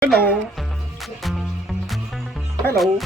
Hello. Hello.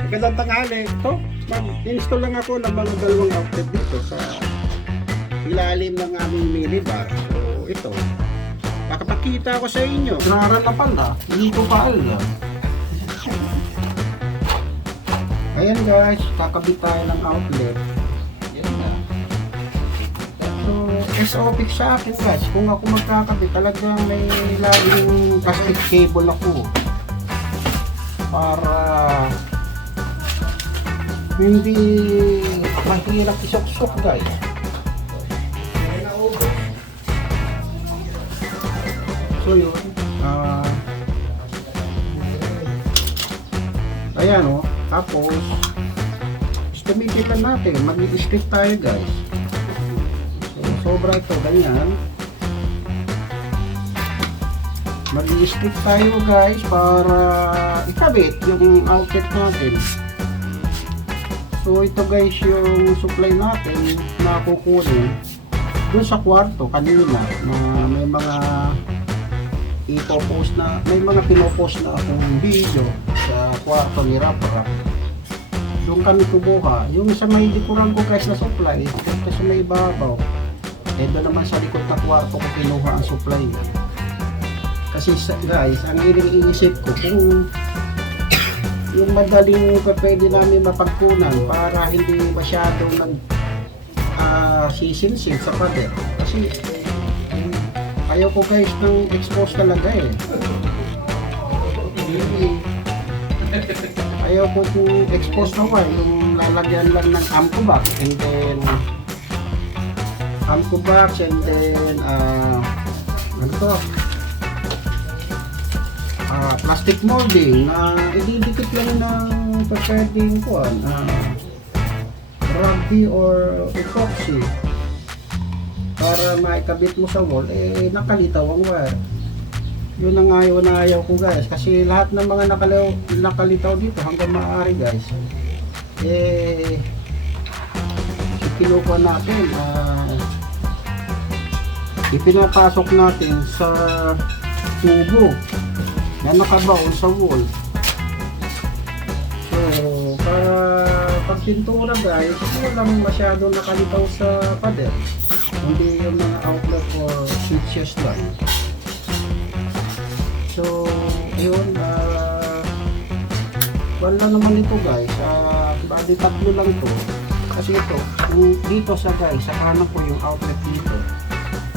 Magandang tanghali. Ito, mag-install lang ako ng mga dalawang outlet dito sa ilalim ng aming minibar. So, ito. Makapakita ko sa inyo. Naran na pala, hindi ko pa alam. Ayan guys, kakabit tayo ng outlet. SOP sa akin guys, kung ako magkakabit, talagang may laging plastic cable ako. Para hindi mahirap isok-sok guys. So yun, ah ayan o, tapos gamitin lang natin, mag-strip tayo guys. So, sobra ito, ganyan. Mag-strip tayo guys para ikabit yung outlet natin. So ito guys yung supply natin na kukunin dun sa kwarto kanina na may mga ipopost na may mga pinopost na akong video sa kwarto ni Rapra doon kami kumuha yung sa may likuran ko guys na supply dito sa may babaw doon naman sa likod na kwarto ko kinuha ang supply. Kasi guys ang iniisip ko kung yung madaling pwede namin mapagkunan para hindi masyadong nag ah, sisinsin sa pader. Kasi ayaw ko guys ng expose talaga eh. Ayaw ko kung expose na wire yung lalagyan lang ng amco box and then amco box and then ah ano to? Ah plastic molding. Na ididikit lang ng pwedeng kuhan ah rugby or epoxy. Para maikabit mo sa wall eh nakalitaw ang wire. Yun ang ayaw na ayaw ko guys. Kasi lahat ng mga nakalaw, nakalitaw dito hanggang maaari guys. Eh kinukuha natin ah ipinapasok natin sa tubo na nakabaon sa wall so para pag pintura guys walang masyadong nakalitaw sa pader hindi yung mga outlet or switches lang So, yun, ah, wala naman ito guys. Ah, bali tatlo lang ito. Kasi ito, dito sa guys, sa kanan ko yung outlet dito.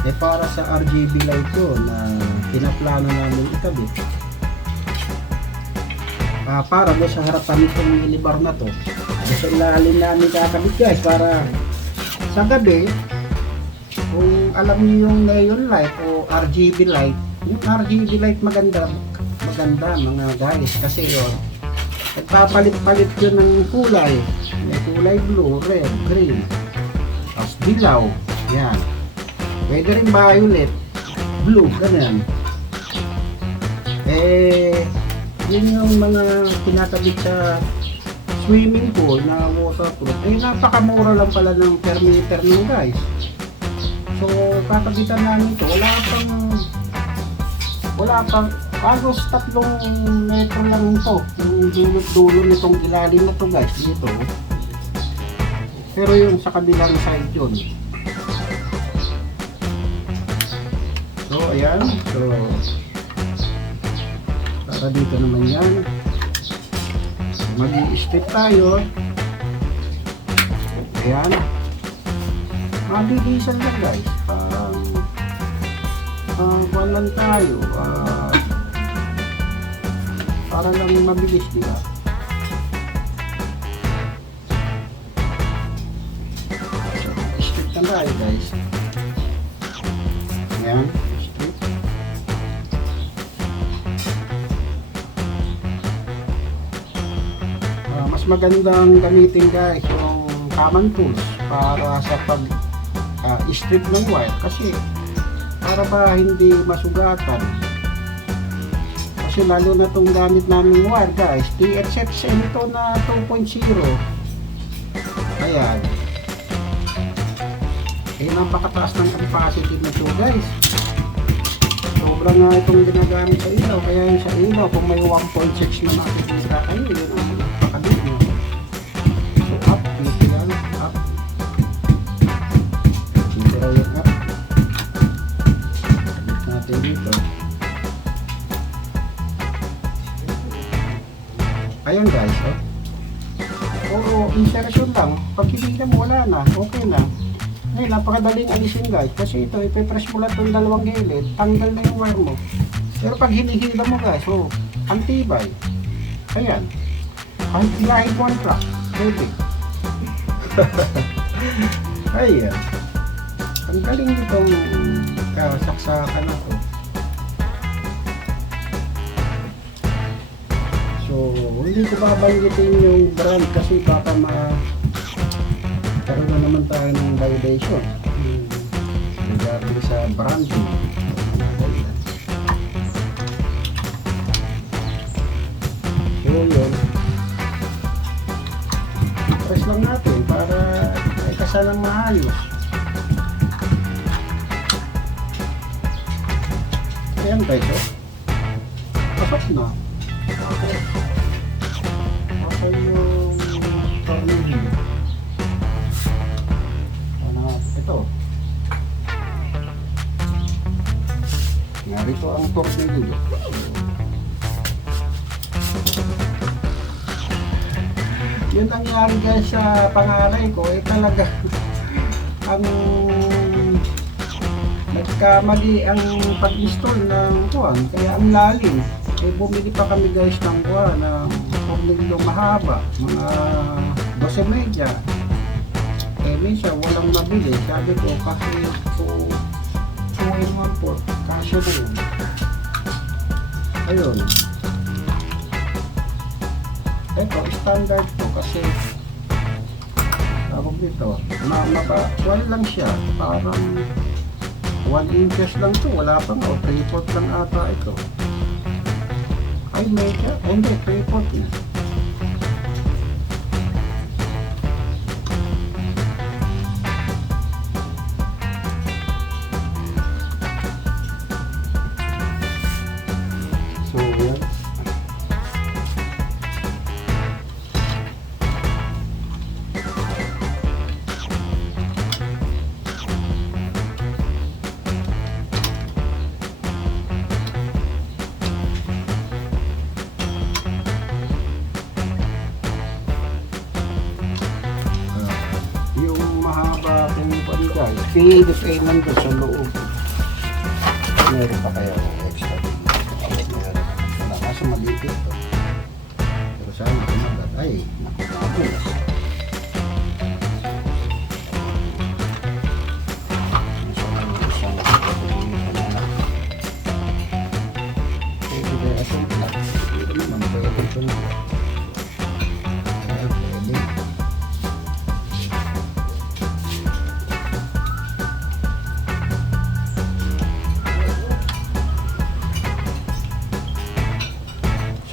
Eh para sa RGB light ko na pinaplano namin ikabit. Ah, para doon sa harapan nitong minibar na to. Sa ilalim namin kakabit guys para sa gabi kung alam niyo yung neon light o RGB light, yung RGB light maganda, maganda mga guys kasi yun, nagpapalit-palit yun ng kulay. May kulay blue, red, green, tapos dilaw, yan. Pwede rin violet, blue, ganyan. Eh, yun yung mga tinatabit sa swimming pool na waterproof. Eh, napakamura lang pala ng per meter nung guys. So, kakagitan namin ito. Wala pang, wala pang, halos tatlong metro lang ito. Yung dulot-dulo nitong ilalim na to guys, dito. Pero yung sa kabilang side yun. So, ayan. So, para dito naman yan. Mag-i-strip tayo. Ayan. Mabilisan lang guys. Pang uh, walang tayo. ah, para lang mabilis, di ba? Strip na tayo guys. Ayan. Strip. Ah, mas magandang gamitin guys yung common tools para sa pag ah, strip ng wire kasi para ba hindi masugatan kasi lalo na itong gamit namin wire guys. TXXN ito na 2.0 ayan. Eh napakataas ng capacity na ito guys. So sobra nga itong ginagamit sa ilaw. Kaya yung sa ilaw, kung may 1.6 na nakikita kayo, yun ang lang. Pag hinila mo, wala na. Okay na. Ay, napakadaling alisin guys. Kasi ito, ipipress mo lang itong dalawang gilid. Tanggal na yung wire mo. Pero pag hinihila mo guys, oh, ang tibay. Ayan. Kahit hilahin mo ang truck. Pwede. Ayan. Ang galing kasaksakan na to. So, hindi ko babanggitin yung brand kasi baka ma karoon na naman tayo ng validation hmm, regarding sa branding. So, yun. Press lang natin para ay kasalang maayos. Ayan oh. Pasok na. Okay. Okay yung Narito ang tornillo. Yun nangyari guys sa pangalay ko, eh talaga ang nagkamali ang pag-install ng kuwan, kaya ang lalim. Eh bumili pa kami guys ng kuwan, ng tornilyo mahaba, mga 12 media. Eh minsan walang mabili, sabi ko kasi kung 2 in 1 po, kasya na yun. Ayun. Ito, standard to kasi tawag dito, ma maba, wala lang siya, parang 1 inches lang to, wala pa nga, o 3 foot lang ata ito. Ay, medya, oh, hindi, 3 foot na. Guys, pinili kayo nandun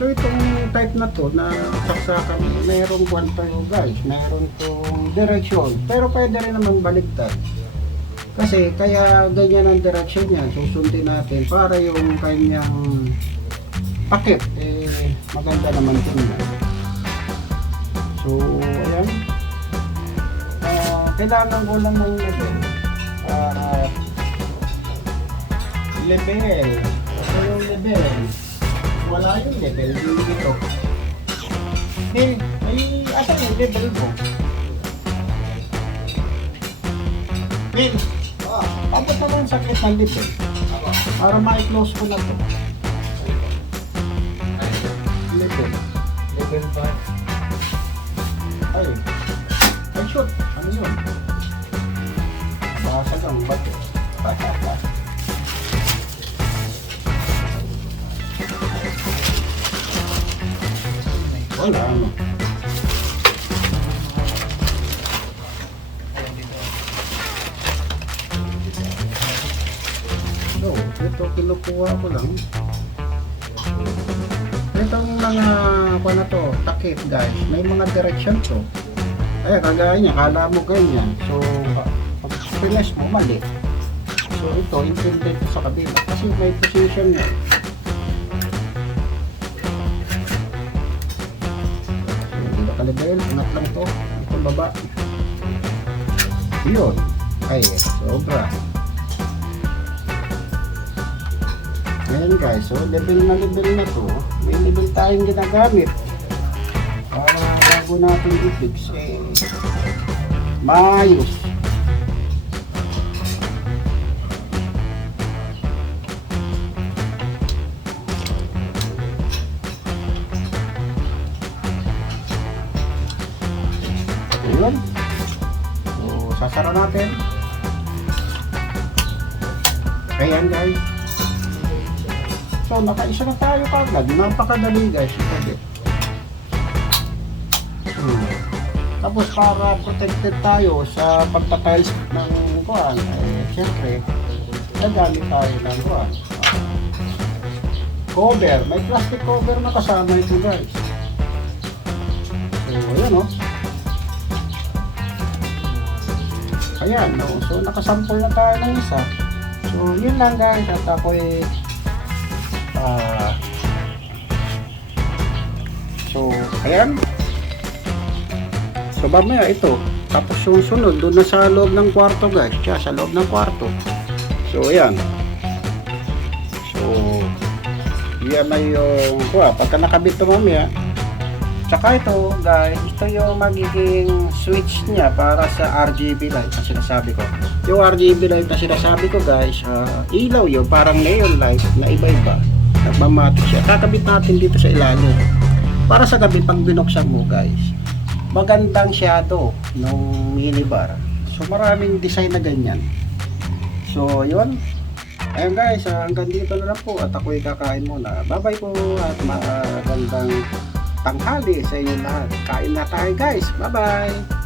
So itong type na to na saksakan, mayroong kwan tayo guys, mayroon tong direksyon. Pero pwede rin naman baligtad. Kasi kaya ganyan ang direksyon niya, susundin natin para yung kanyang pakit, eh maganda naman tingnan. So, ayan. Ah, kailangan ko lang ng level para level. Ito yung level wala yung level dito. Hey, ay, asan yung level mo? Hey, ah, abot naman sa sakit ng level. Para ma-close ko na to. Level. Level ba? Ay, ay shoot. Ano yun? Basag ang bato. Wala ano. So, ito kinukuha ko lang. Itong mga ako na to, takip guys, may mga direction to. Ay, kagaya niya, kala mo ganyan. So, pag pinas mo, mali. So ito, intended sa kabila. Kasi may position na. Kalibel? Angat lang to. Ito baba. Yun. Ay, sobra. Ayan guys, so level na level na to. May level tayong ginagamit. Para bago natin i-fix, eh, maayos. Sasara natin. Ayan guys. So, nakaisa na tayo kagad. Napakadali guys. Ito Hmm. Tapos para protected tayo sa pagtatiles ng kuan, eh, syempre, nagamit tayo ng kuan. Cover. May plastic cover na kasama ito guys. So, ayan o. Ayan, no? So, nakasample na tayo ng isa. So, yun lang guys. At ako'y ah so, ayan. So, mamaya ito. Tapos yung sunod, doon na sa loob ng kwarto guys. Siya, sa loob ng kwarto. So, ayan. So, yan na yung, kuha, pagka nakabit ito mamaya, Tsaka ito guys, ito yung magiging switch niya para sa RGB light na sinasabi ko. Yung RGB light na sinasabi ko guys, ah, ilaw yun, parang neon light na iba-iba. Nagmamatic siya. Kakabit natin dito sa ilalim. Para sa gabi pag binuksan mo guys, magandang shadow nung minibar. So maraming design na ganyan. So yun. Ayun guys, ah, hanggang dito na lang po at ako'y kakain muna. Bye bye po at magandang tanghali sa inyo lahat. Kain na tayo guys. Bye bye!